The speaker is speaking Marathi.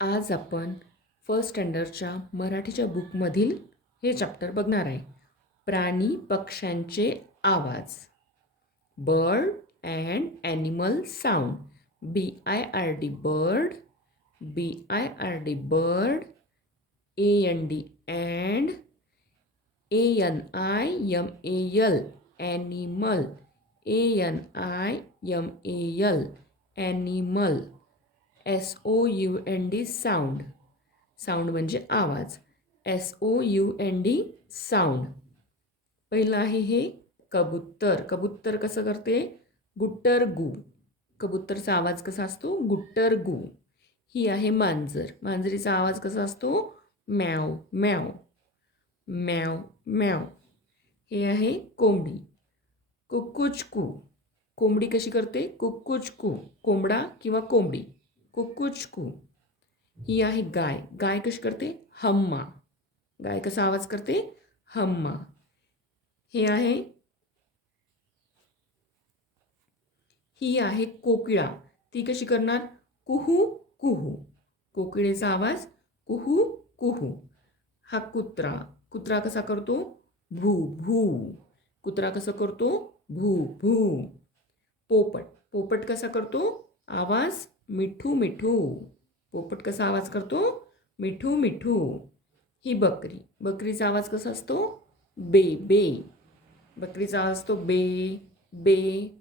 आज आपण फर्स्ट स्टँडर्डच्या मराठीच्या बुकमधील हे चॅप्टर बघणार आहे. प्राणी पक्ष्यांचे आवाज. Bird and animal sound. BIRD bird, BIRD bird, AND and, ANIMAL animal, ANIMAL animal. SOUND sound. Sound म्हणजे आवाज. SOUND sound. पहिलं आहे हे कबूतर. कबूतर कसं करते? गुट्टर गु. कबूतरचा आवाज कसा असतो? गुट्टर गु. ही आहे मांजर. मांजरीचा आवाज कसा असतो? मॅव मॅव मॅव मॅव. हे आहे कोंबडी. कुकुचकू. कोंबडी कशी करते? कुकुचकू. कोंबडा किंवा कोंबडी. कुकुचकू. ही आहे गाय. गाय कशी करते? हम्मा. गाय कसा आवाज करते? हम्मा. ही आहे कोकिळा. ती कशी करणार? कुहू कुहू. कोकिळेचा आवाज कुहू कुहू. हा कुत्रा. कुत्रा कसा करतो? भू भू. कुत्रा कसा करतो? भू भू. पोपट. पोपट कसा करतो? आवाज मिठू मिठू. पोपट कसा आवाज करतो? मिठू मिठू. ही बकरी. बकरीचा आवाज कसा असतो? बे बे. बकरीचा आवाज असतो बे बे